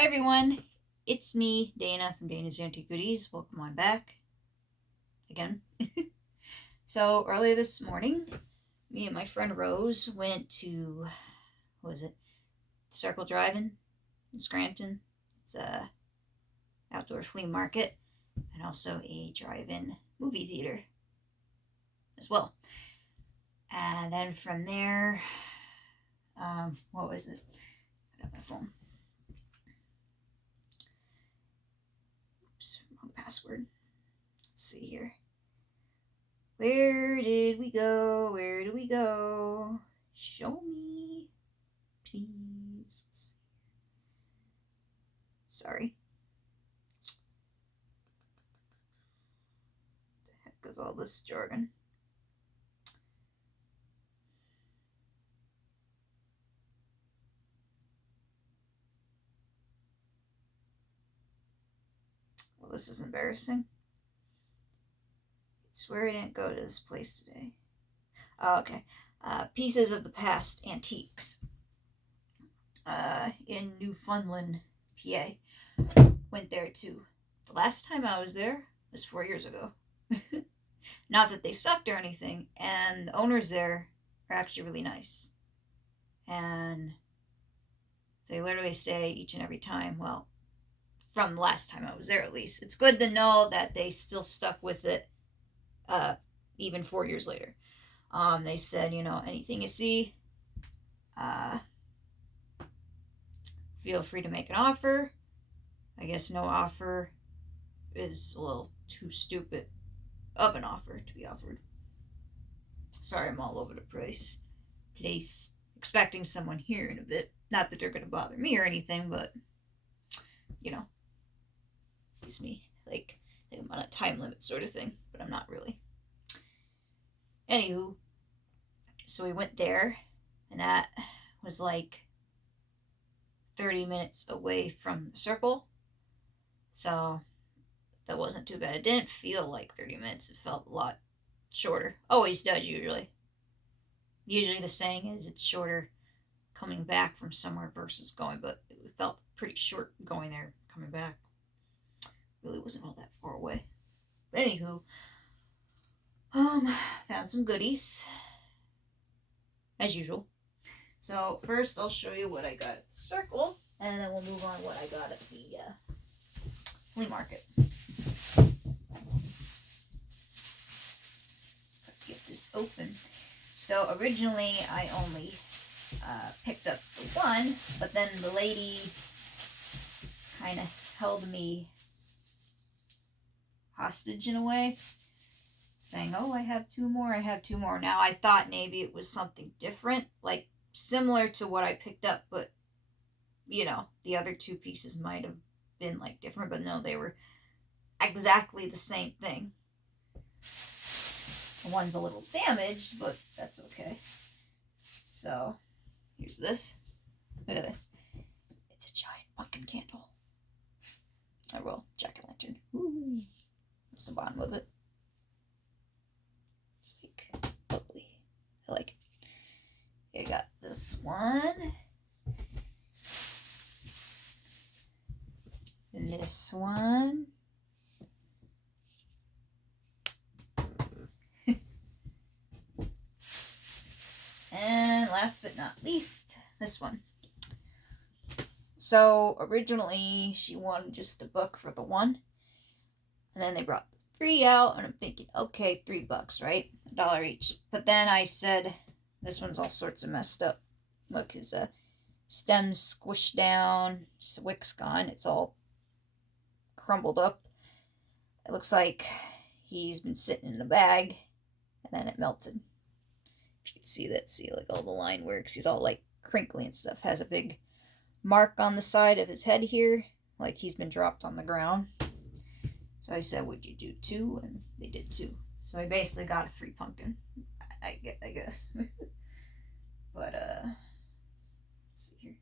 Hi everyone, it's me, Dana from Dana's Antique Goodies. Welcome on back again. So earlier this morning, me and my friend Rose went to, what was it, Circle Drive-In in Scranton. It's a outdoor flea market and also a drive-in movie theater as well. And then from there, what was it? I got my phone. Oops, wrong password. Let's see here. Where did we go? Where do we go? Show me, please. Sorry. The heck is all this jargon? Well, this is embarrassing. I swear I didn't go to this place today. Oh, okay. Pieces of the Past Antiques. In Newfoundland, PA. Went there too. The last time I was there was 4 years ago. Not that they sucked or anything, and the owners there are actually really nice. And they literally say each and every time, well, from the last time I was there at least, it's good to know that they still stuck with it even 4 years later. They said, anything you see, feel free to make an offer. I guess no offer is a little too stupid of an offer to be offered. Sorry, I'm all over the place. Expecting someone here in a bit. Not that they're going to bother me or anything, but, gives me, like I'm on a time limit sort of thing, but I'm not really. Anywho, so we went there, and that was like 30 minutes away from the circle. So that wasn't too bad. It didn't feel like 30 minutes. It felt a lot shorter. Always does, usually. Usually the saying is it's shorter coming back from somewhere versus going, but it felt pretty short going there, coming back. Really wasn't all that far away. But anywho, found some goodies, as usual. So first I'll show you what I got at the circle, and then we'll move on to what I got at the flea market. Get this open. So originally I only picked up the one, but then the lady kind of held me hostage in a way, saying, oh, I have two more. Now I thought maybe it was something different, like similar to what I picked up, but the other two pieces might have been like different, but no, they were exactly the same thing. One's a little damaged, but that's okay. So here's this. Look at this. It's a giant pumpkin candle. Oh, well, jack-o'-lantern. Ooh. There's the bottom of it. It's like lovely. I like it. I got this one. And this one. And last but not least, this one. So originally she wanted just a book for the one, and then they brought the three out, and I'm thinking, okay, $3, right? $1 each. But then I said, this one's all sorts of messed up. Look, his stem's squished down, his wick's gone, it's all crumbled up. It looks like he's been sitting in a bag, and then it melted. If you can see that, see like all the line works. He's all like crinkly and stuff. Has a big mark on the side of his head here, like he's been dropped on the ground. So I said, would you do two? And they did two. So I basically got a free pumpkin, I guess. But let's see here.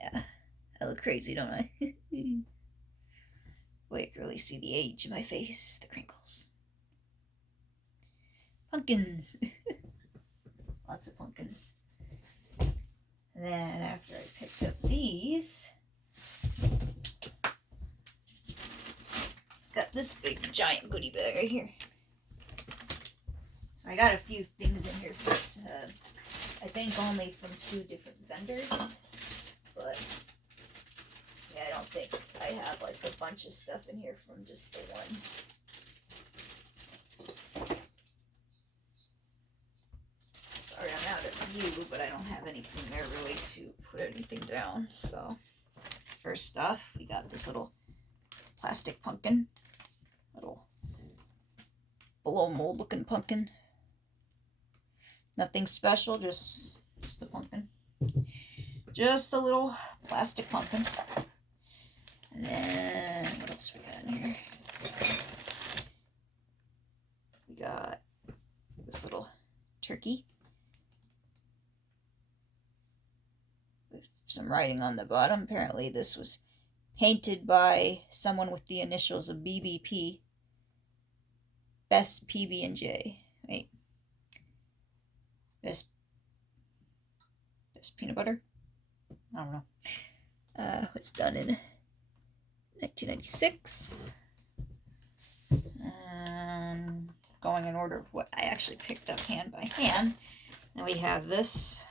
Yeah, I look crazy, don't I? Boy, I can really see the age in my face, the crinkles. Pumpkins. pumpkins. And then after I picked up these, got this big giant goodie bag right here. So I got a few things in here first. I think only from 2 different vendors, but yeah, I don't think I have like a bunch of stuff in here from just the one. Sorry, I'm out of view, but I don't have anything there really to put anything down. So first off, we got this little plastic pumpkin, little blow mold looking pumpkin. Nothing special, just a pumpkin. Just a little plastic pumpkin. And then, what else we got in here? We got this little turkey with some writing on the bottom. Apparently this was painted by someone with the initials of BBP. Best PB&J. Wait. Best peanut butter? I don't know. It's done in 1996. Going in order of what I actually picked up hand by hand. Then we have this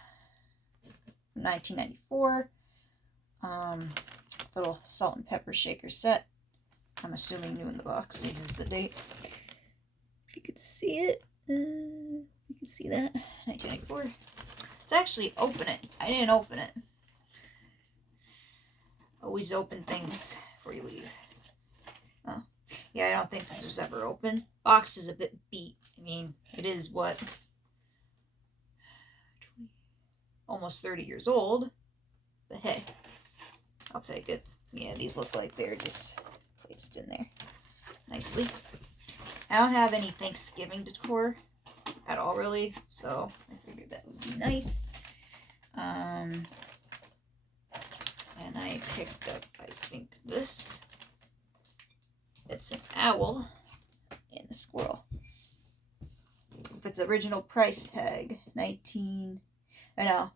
1994 little salt and pepper shaker set. I'm assuming new in the box. Here's the date. If you could see it. You can see that. 1994. Let's actually open it. I didn't open it. Always open things before you leave. Oh. Yeah, I don't think this was ever open. Box is a bit beat. I mean, it is what? Almost 30 years old. But hey, I'll take it. Yeah, these look like they're just placed in there nicely. I don't have any Thanksgiving decor at all, really, so I figured that would be nice. And I picked up, I think, this. It's an owl and a squirrel. If it's original price tag, 19. I know.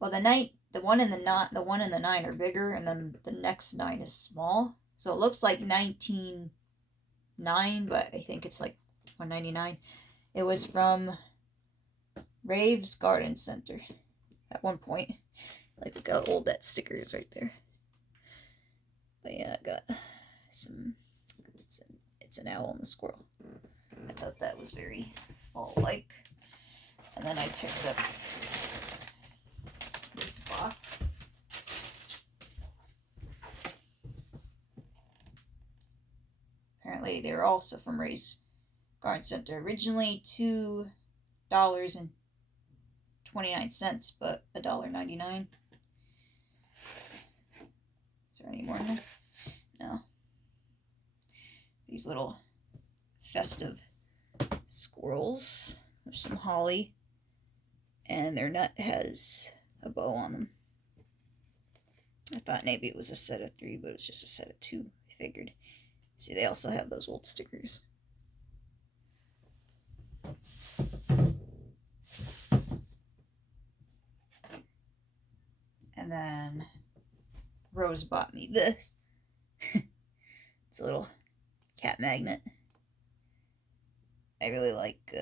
Well, the one and the 9 are bigger, and then the next 9 is small. So it looks like 19.9, but I think it's like $1.99. It was from Rave's Garden Center at one point. Like, look how old that sticker is right there. But yeah, I got some. It's an owl and a squirrel. I thought that was very fall-like. And then I picked up this box. Apparently, they were also from Ray's Garden Center. Originally $2.29, but $1.99. Is there any more in there? No. These little festive squirrels. There's some holly. And their nut has a bow on them. I thought maybe it was a set of 3, but it was just a set of 2, I figured. See, they also have those old stickers. And then Rose bought me this. It's a little cat magnet. I really like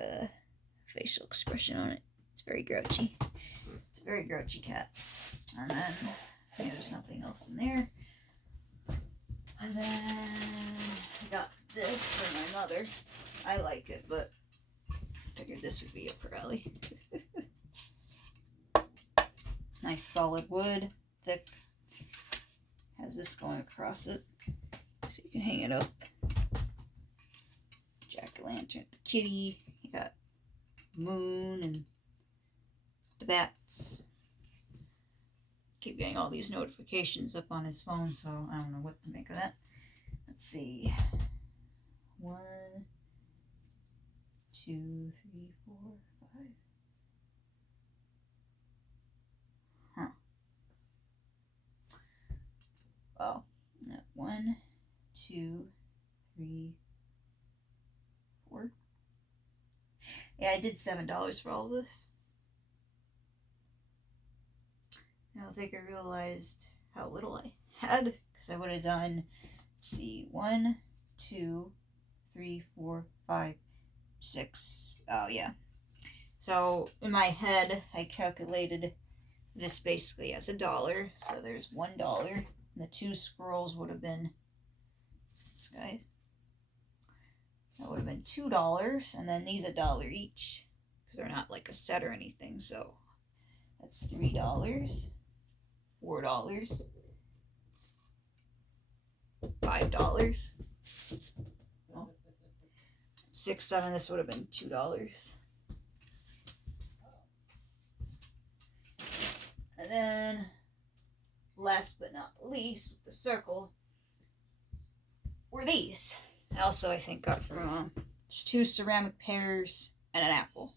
facial expression on it. It's very grouchy. It's a very grouchy cat. And then there's nothing else in there. And then I got this for my mother. I like it, but I figured this would be up her alley. Nice solid wood, thick. Has this going across it, so you can hang it up. Jack-o'-lantern, the kitty. You got moon and the bats. Keep getting all these notifications up on his phone, so I don't know what to make of that. Let's see. 1, 2, 3, 4, 5. Huh. Well, 1, 2, 3, 4. Yeah, I did $7 for all of this. I don't think I realized how little I had, because I would have done, let's see, 1, 2, 3, 4, 5, 6. Oh, yeah. So in my head, I calculated this basically as $1. So there's $1. And the 2 squirrels would have been, guys, that would have been $2. And then these $1 each, because they're not like a set or anything. So that's $3, $4, $5. Oh. 6, 7, this would have been $2. And then, last but not least, with the circle, were these. Also, I think got from my mom. It's 2 ceramic pears and an apple.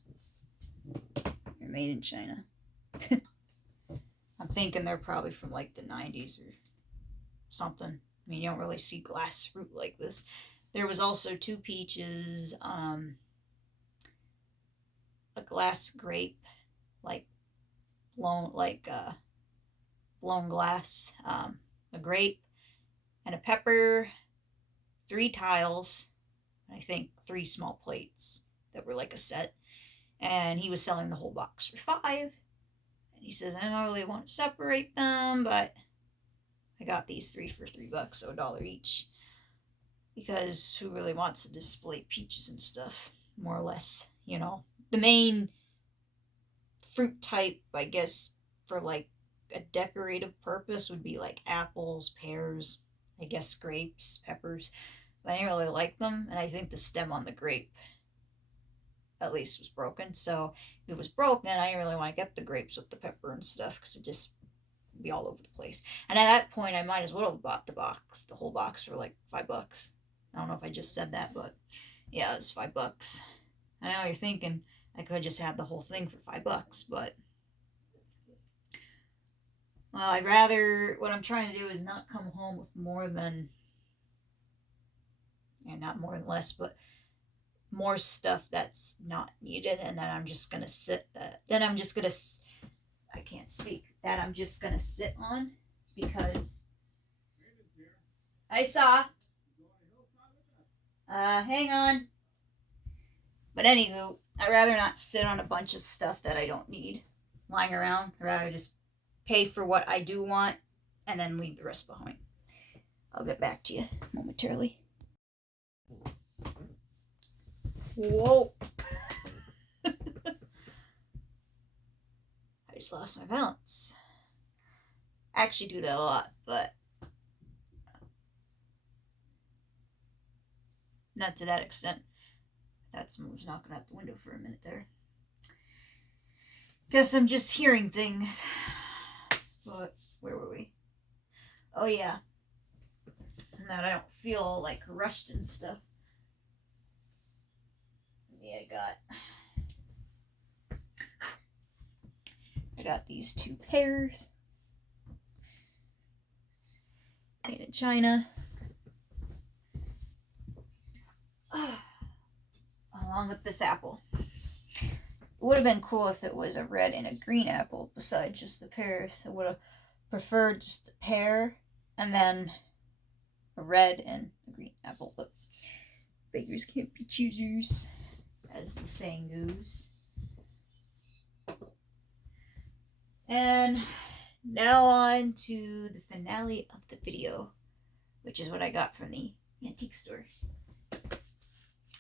They're made in China. I'm thinking they're probably from like the 90s or something. I mean, you don't really see glass fruit like this. There was also 2 peaches, a glass grape, like blown glass, a grape, and a pepper, 3 tiles, I think 3 small plates that were like a set. And he was selling the whole box for $5. And he says, I don't really want to separate them, but I got these 3 for $3, so $1 each. Because who really wants to display peaches and stuff? More or less, you know. The main fruit type, I guess, for like a decorative purpose would be like apples, pears, I guess grapes, peppers. But I didn't really like them, and I think the stem on the grape at least was broken. So if it was broken, I didn't really want to get the grapes with the pepper and stuff, because it just would be all over the place. And at that point, I might as well have bought the whole box for like $5. I don't know if I just said that, but yeah, it was $5. I know you're thinking I could have just had the whole thing for $5, but well, I'd rather, what I'm trying to do is not come home with more than, and not more than less, but more stuff that's not needed, and then I'm just gonna sit, I can't speak, that I'm just gonna sit on, because I saw, hang on, but anywho, I'd rather not sit on a bunch of stuff that I don't need lying around. I'd rather just pay for what I do want and then leave the rest behind. I'll get back to you momentarily. Whoa. I just lost my balance. I actually do that a lot, but not to that extent. I thought someone was knocking out the window for a minute there. Guess I'm just hearing things. But where were we? Oh yeah. And that I don't feel like rushed and stuff. Yeah, I got these 2 pears. Made in China. Along with this apple. It would have been cool if it was a red and a green apple besides just the pears. I would have preferred just a pear and then a red and a green apple, but beggars can't be choosers, as the saying goes. And now on to the finale of the video, which is what I got from the antique store.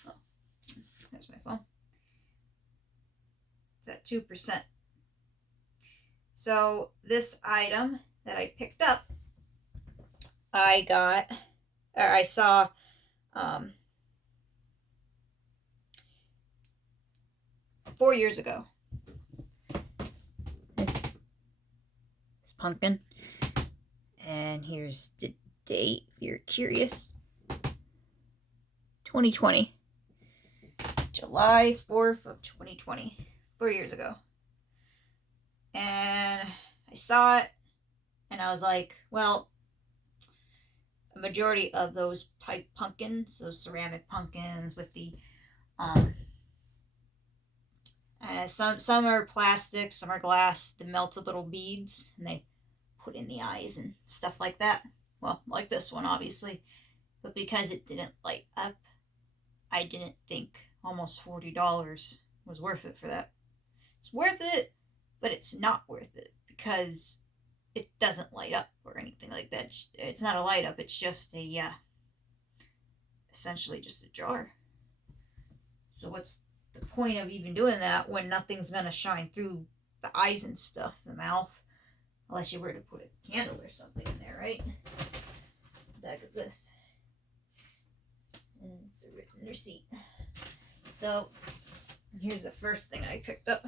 Oh, there's my phone. It's at 2%. So this item that I picked up, I saw um, 4 years ago. This pumpkin. And here's the date if you're curious. 2020. July 4th of 2020. 4 years ago. And I saw it and I was like, well, a majority of those type pumpkins, those ceramic pumpkins with the some are plastic, some are glass. The melted little beads, and they put in the eyes and stuff like that. Well, like this one, obviously. But because it didn't light up, I didn't think almost $40 was worth it for that. It's worth it, but it's not worth it because it doesn't light up or anything like that. It's not a light up, it's just a, essentially just a jar. So what's the point of even doing that when nothing's going to shine through the eyes and stuff, the mouth, unless you were to put a candle or something in there, right? What the heck is this? And it's a written receipt. So here's the first thing I picked up.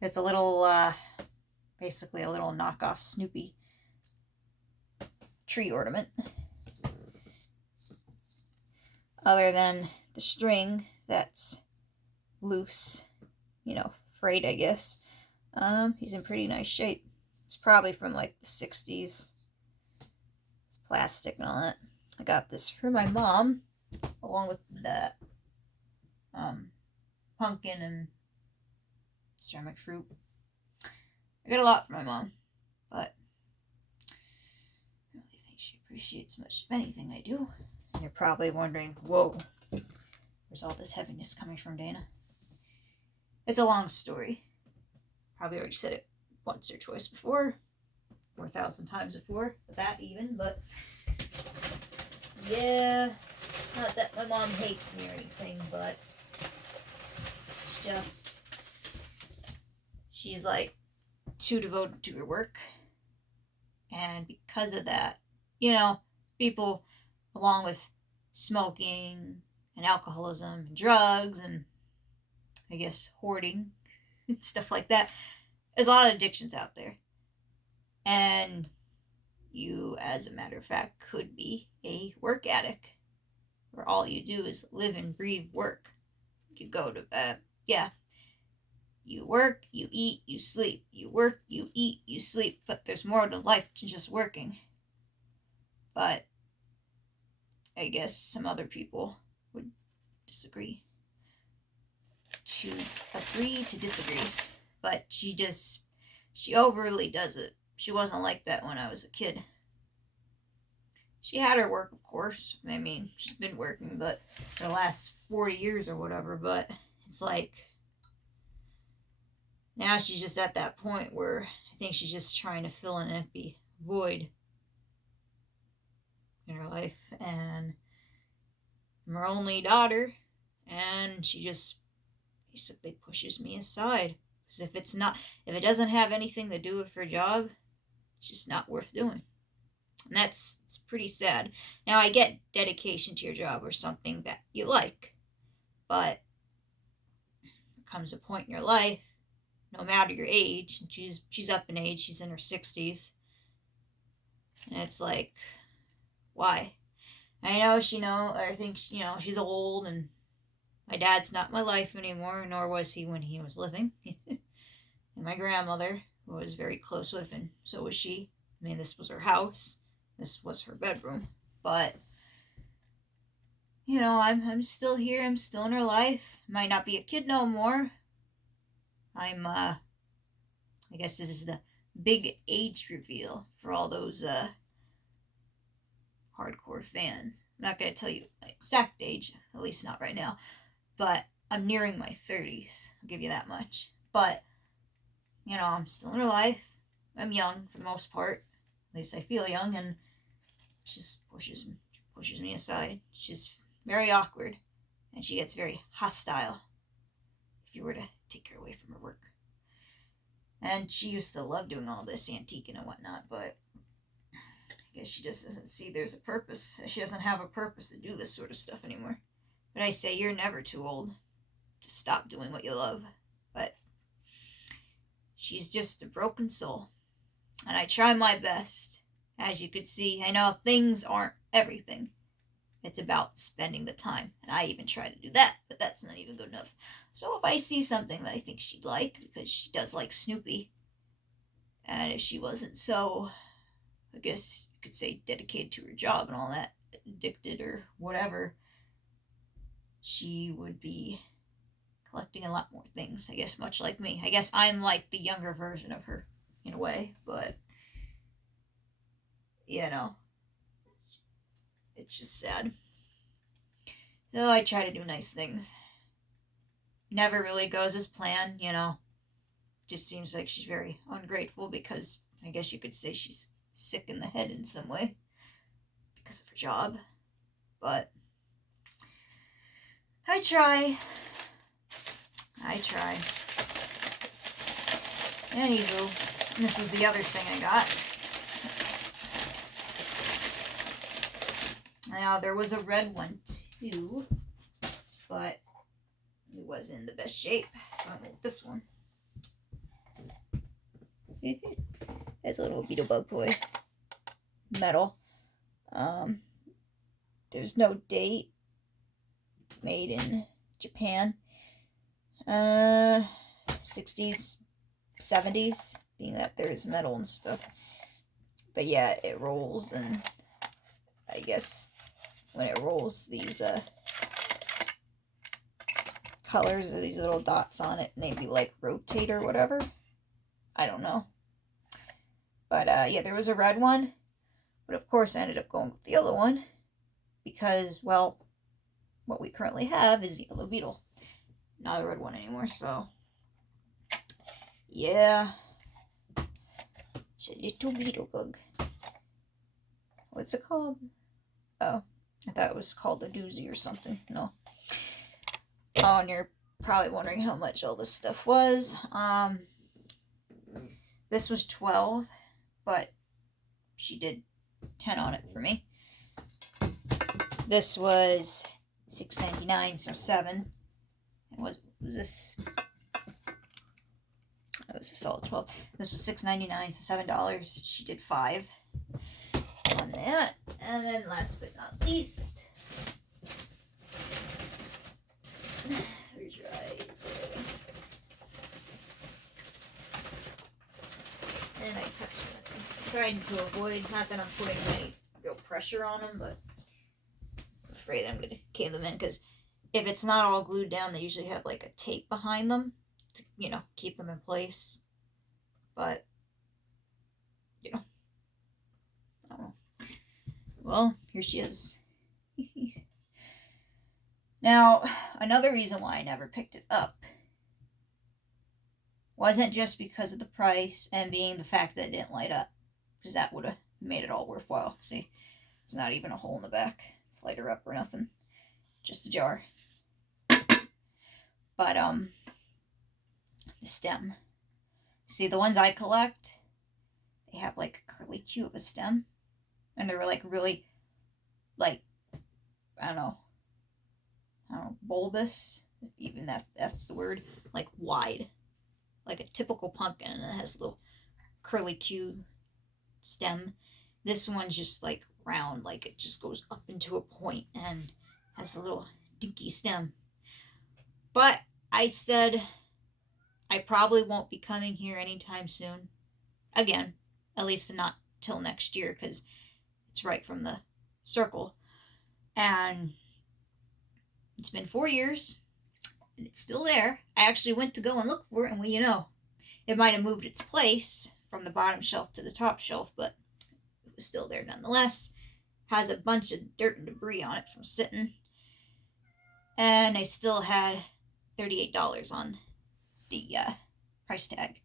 It's a little, basically a little knockoff Snoopy tree ornament. Other than the string that's loose, you know, frayed, I guess. He's in pretty nice shape. It's probably from like the 60s. It's plastic and all that. I got this for my mom, along with the pumpkin and ceramic fruit. I got a lot for my mom, but I don't really think she appreciates much of anything I do. And you're probably wondering, whoa, where's all this heaviness coming from, Dana? It's a long story. Probably already said it once or twice before, 4,000 times before, that even, but yeah, not that my mom hates me or anything, but it's just, she's like too devoted to her work, and because of that, you know, people, along with smoking and alcoholism and drugs and I guess hoarding and stuff like that, there's a lot of addictions out there, and you, as a matter of fact, could be a work addict, where all you do is live and breathe work. You go to, you work, you eat, you sleep. You work, you eat, you sleep. But there's more to life than just working. But I guess some other people would disagree. To agree to disagree. But she overly does it. She wasn't like that when I was a kid. She had her work, of course. I mean, she's been working, but for the last 40 years or whatever, but it's like, now she's just at that point where I think she's just trying to fill an empty void in her life, and I'm her only daughter, and she just basically pushes me aside. Because if it doesn't have anything to do with her job, it's just not worth doing. And it's pretty sad. Now, I get dedication to your job or something that you like, but there comes a point in your life, no matter your age, and she's up in age, she's in her 60s, and it's like, why? I know I think she's old, and my dad's not in my life anymore, nor was he when he was living. And my grandmother, who I was very close with, and so was she. I mean, this was her house. This was her bedroom. But, I'm still here. I'm still in her life. Might not be a kid no more. I guess this is the big age reveal for all those, hardcore fans. I'm not going to tell you my exact age, at least not right now. But I'm nearing my 30s. I'll give you that much. But, I'm still in her life. I'm young for the most part. At least I feel young, and she just pushes me aside. She's very awkward, and she gets very hostile if you were to take her away from her work. And she used to love doing all this antiquing and whatnot, but I guess she just doesn't see there's a purpose. She doesn't have a purpose to do this sort of stuff anymore. But I say you're never too old to stop doing what you love. But she's just a broken soul. And I try my best. As you could see, I know things aren't everything. It's about spending the time. And I even try to do that, but that's not even good enough. So if I see something that I think she'd like, because she does like Snoopy, and if she wasn't so, I guess you could say, dedicated to her job and all that, addicted or whatever, she would be collecting a lot more things, I guess, much like me. I guess I'm like the younger version of her, in a way, but, you know, it's just sad. So I try to do nice things. Never really goes as planned, you know. Just seems like she's very ungrateful because I guess you could say she's sick in the head in some way because of her job. But I try. Anywho, this is the other thing I got. Now, there was a red one too, but it wasn't in the best shape, so I made this one. It's a little Beetlebug toy. Metal. There's no date. Made in Japan. 60s, 70s, being that there's metal and stuff. But yeah, it rolls, and I guess when it rolls, these colors of these little dots on it maybe like rotate or whatever. I don't know. But yeah, there was a red one, but of course I ended up going with the yellow one because, well, what we currently have is the yellow beetle, not a red one anymore. So yeah, it's a little beetle bug. What's it called? Oh, I thought it was called a doozy or something. No. Oh, and you're probably wondering how much all this stuff was. This was $12, but she did 10 on it for me. This was $6.99, so 7. And what was this? It was a solid 12. This was $6.99, so $7. She did 5 on that. And then last but not least, and I touched it. I'm trying to avoid, not that I'm putting any real pressure on them, but I'm afraid I'm going to cave them in, because if it's not all glued down, they usually have like a tape behind them to, you know, keep them in place. But, you know, I don't know. Well, here she is. Now, another reason why I never picked it up wasn't just because of the price and being the fact that it didn't light up, because that would have made it all worthwhile. See, it's not even a hole in the back to light her up or nothing, just a jar. But the stem. See, the ones I collect, they have like a curly Q of a stem, and they're like really, like, I don't know, bulbous, even that's the word, like wide, like a typical pumpkin, and it has a little curly Q stem. This one's just like round, like it just goes up into a point and has a little dinky stem. But I said I probably won't be coming here anytime soon. Again, at least not till next year, because it's right from the circle. And it's been 4 years, and it's still there. I actually went to go and look for it, and well, you know, it might have moved its place from the bottom shelf to the top shelf, but it was still there nonetheless. Has a bunch of dirt and debris on it from sitting. And I still had $38 on the price tag.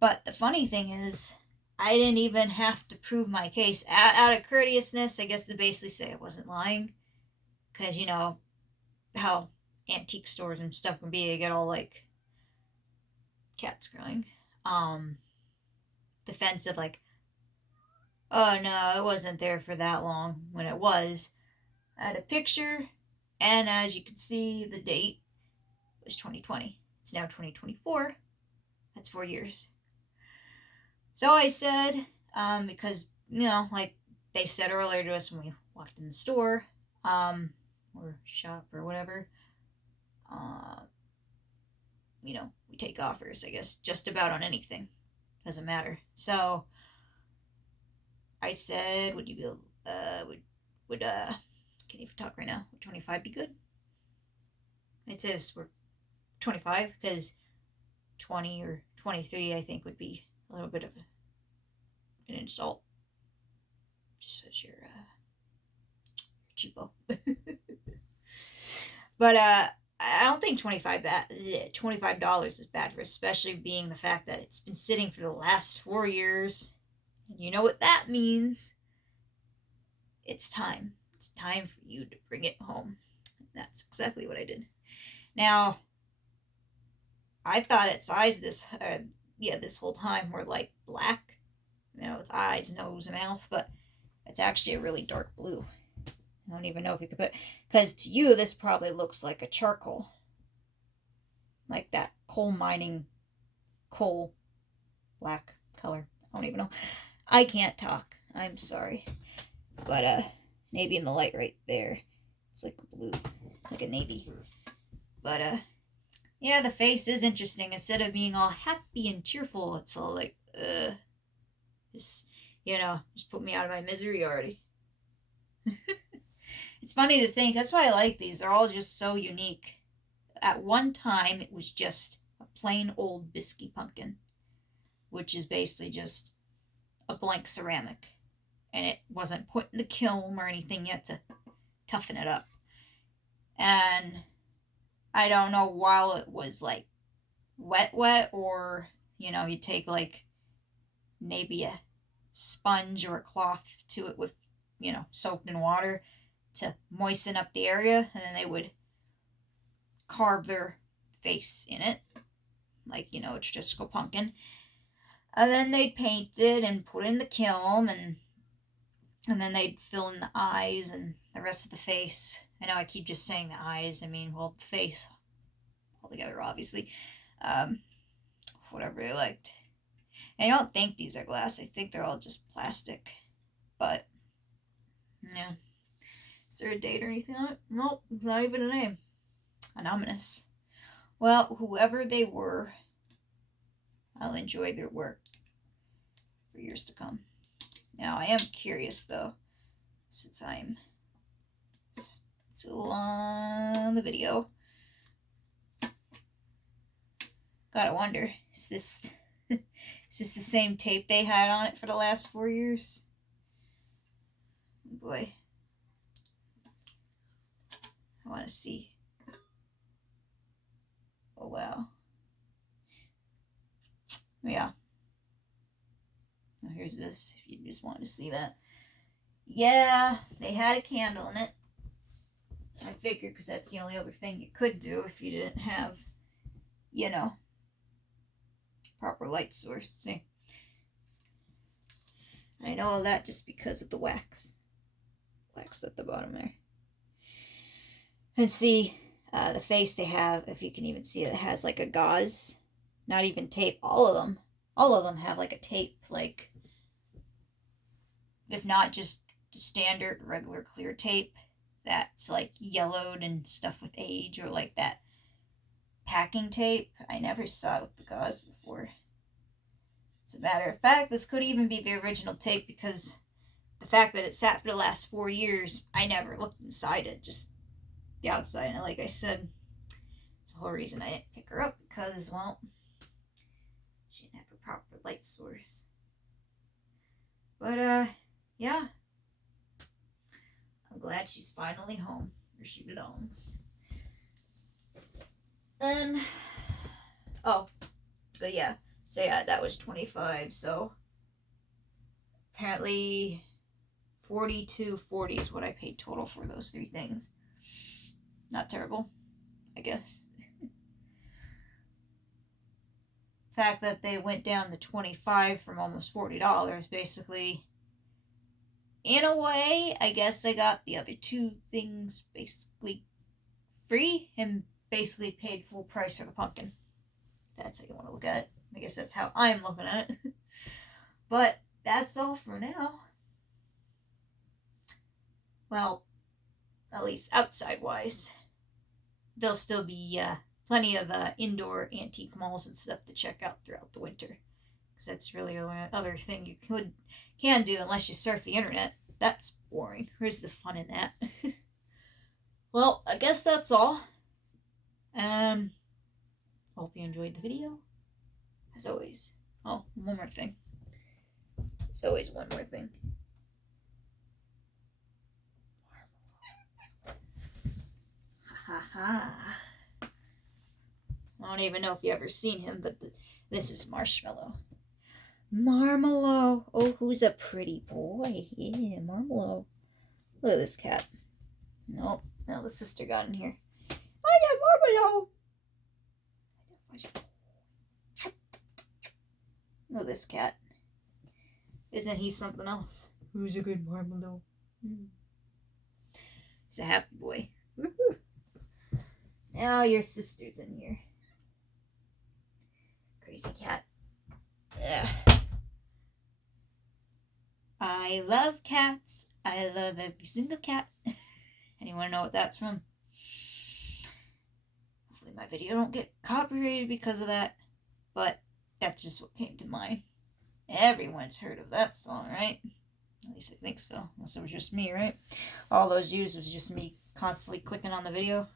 But the funny thing is, I didn't even have to prove my case. Out of courteousness, I guess they basically say I wasn't lying. Because, you know, how antique stores and stuff can be, they get all like cats crying. Defensive, like, oh no, it wasn't there for that long, when it was. I had a picture, and as you can see, the date was 2020. It's now 2024. That's 4 years. So I said, because, you know, like they said earlier to us when we walked in the store, or shop or whatever, you know, we take offers, I guess, just about on anything. Doesn't matter. So I said, would you be, can't even talk right now, would 25 be good? It says we're 25, because 20 or 23 I think would be a little bit of an insult. Just as you're cheapo. But I don't think $25 is bad, for especially being the fact that it's been sitting for the last 4 years. And you know what that means. It's time. It's time for you to bring it home. And that's exactly what I did. Now, I thought its eyes this whole time were like black. Its eyes, nose, and mouth, but it's actually a really dark blue. I don't even know if you could put, because to you this probably looks like a charcoal, like that coal mining coal black color. I don't even know. I can't talk. I'm sorry, but maybe in the light right there, it's like a blue, like a navy. But yeah, the face is interesting. Instead of being all happy and cheerful, it's all like just put me out of my misery already. It's funny to think. That's why I like these. They're all just so unique. At one time, it was just a plain old biscuit pumpkin, which is basically just a blank ceramic. And it wasn't put in the kiln or anything yet to toughen it up. And I don't know, while it was like wet, or, you take like maybe a sponge or a cloth to it with, soaked in water to moisten up the area, and then they would carve their face in it, like, a traditional pumpkin. And then they'd paint it and put it in the kiln, and then they'd fill in the eyes and the rest of the face. I know I keep just saying the eyes. I mean, well, the face altogether, obviously. Whatever they liked. And I don't think these are glass. I think they're all just plastic. But, yeah. Is there a date or anything on it? Nope, it's not even a name. Anonymous. Well, whoever they were, I'll enjoy their work for years to come. Now, I am curious, though, since I'm still on the video. Gotta wonder, is this the same tape they had on it for the last 4 years? Boy. I want to see. Oh, wow. Yeah. Now here's this, if you just wanted to see that. Yeah, they had a candle in it. I figured, because that's the only other thing you could do if you didn't have, proper light source. See? I know all that just because of the wax. Wax at the bottom there. And see, the face they have, if you can even see it, has like a gauze. Not even tape. All of them have like a tape, like, if not just standard regular clear tape that's like yellowed and stuff with age, or like that packing tape. I never saw it with the gauze before. As a matter of fact, this could even be the original tape, because the fact that it sat for the last 4 years, I never looked inside it, just the outside. And like I said, it's the whole reason I didn't pick her up, because, well, she didn't have a proper light source. But, yeah. I'm glad she's finally home, where she belongs. And, oh, but yeah. So yeah, that was 25. So apparently $42.40 is what I paid total for those 3 things. Not terrible, I guess. The fact that they went down to 25 from almost $40, basically, in a way, I guess I got the other 2 things basically free, and basically paid full price for the pumpkin. That's how you want to look at it. I guess that's how I'm looking at it. But that's all for now. Well, at least outside-wise. There'll still be plenty of indoor antique malls and stuff to check out throughout the winter. Because that's really the only other thing you can do unless you surf the internet. That's boring. Where's the fun in that? Well, I guess that's all. you enjoyed the video. As always. Oh, one more thing. There's always one more thing. Ha ha. I don't even know if you ever seen him, but this is Marshmallow. Marmallow. Oh, who's a pretty boy? Yeah, Marmallow. Look at this cat. Nope. No, the sister got in here. I got Marmallow. Look at this cat. Isn't he something else? Who's a good Marmallow? He's a happy boy. Woo-hoo. Now your sister's in here. Crazy cat. Ugh. I love cats. I love every single cat. Anyone know what that's from? Hopefully my video don't get copyrighted because of that. But that's just what came to mind. Everyone's heard of that song, right? At least I think so. Unless it was just me, right? All those views was just me constantly clicking on the video.